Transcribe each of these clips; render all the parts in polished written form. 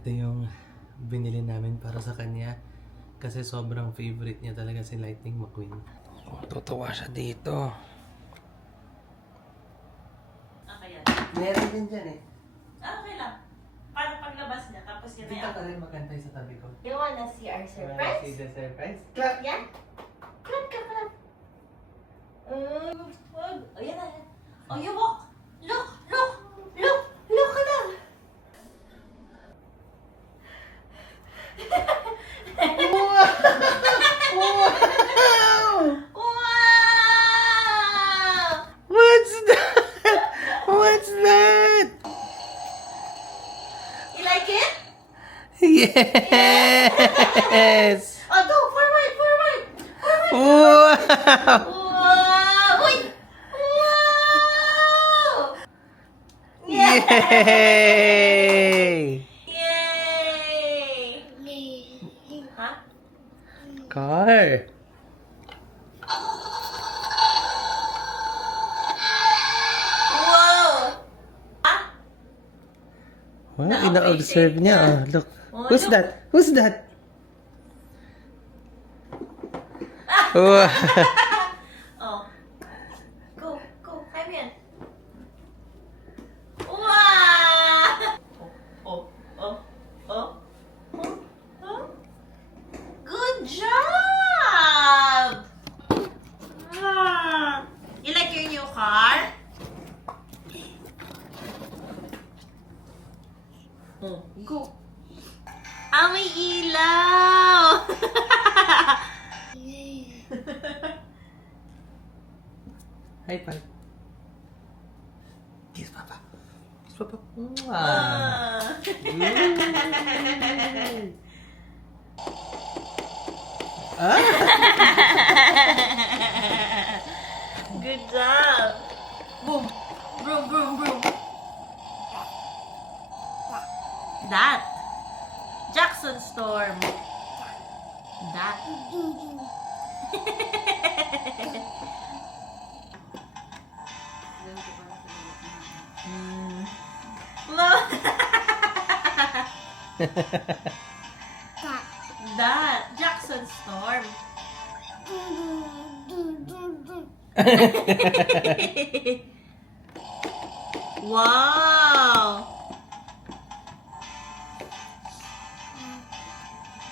Ito yung binili namin para sa kanya kasi sobrang favorite niya talaga si Lightning McQueen. Oh, tutuwa siya dito. Okay yan. Meron din dyan eh. Okay lang. Para paglabas niya, tapos yun Dito ka rin magantay sa tabi ko. You wanna see our See surprise? the surprise? Clap! Yan. Clap ka, clap. Wag. Oh, yan na. Oh, you walk. Look, look, look, look ka lang. Wow! Wow! What's that? What's that? You like it? Yes! Oh, go forward, forward. Wow! Wow! Uy! Wow! Yay! Yay! Huh? Car! Wow! Ah? Wow, ina-observe niya. Oh, look. Oh, Who's look. that? Who's that? Wow. Oh. Go, go. Climb in. Wow! Oh, oh, oh, oh, oh. Good job! Ah. You like your new car? Oh, go. Ah, may ilaw! High five. Kiss Papa. Kiss Papa. Mwah. Ah. Ah! Good job. Boom. Boom, boom, boom. That. Jackson Storm. That. That. Jackson Storm. Wow.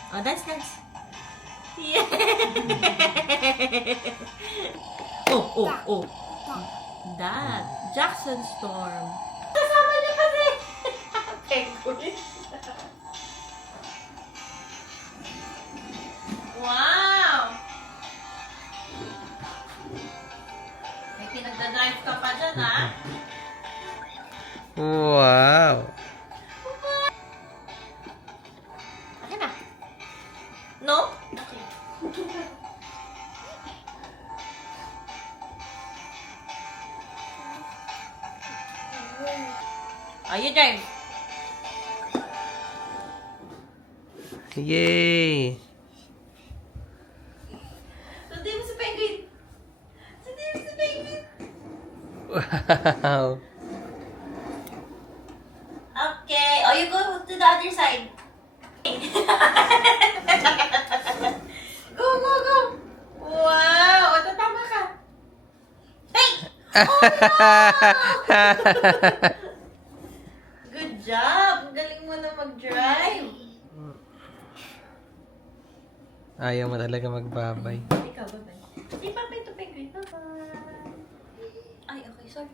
Oh, dance, dance. Yeah. Oh. That. Jackson Storm. Kasama niya kasi. Penguin. Wow. May pinagdadrive ka pa dyan, ha? Wow. Akin na. No? Okay. Oh, you drive. Yay! Sunday mo si Penguin. Sunday mo si Penguin. Wow. Okay. Oh, you go to the other side. Go. Wow. O, tatama ka. Hey! Good job. Ang galing mo na mag-drive. Ayaw mo talaga magbabay. Ikaw, bye-bye. Say bye-bye to Penguin. Bye-bye. Ay, okay. Sorry.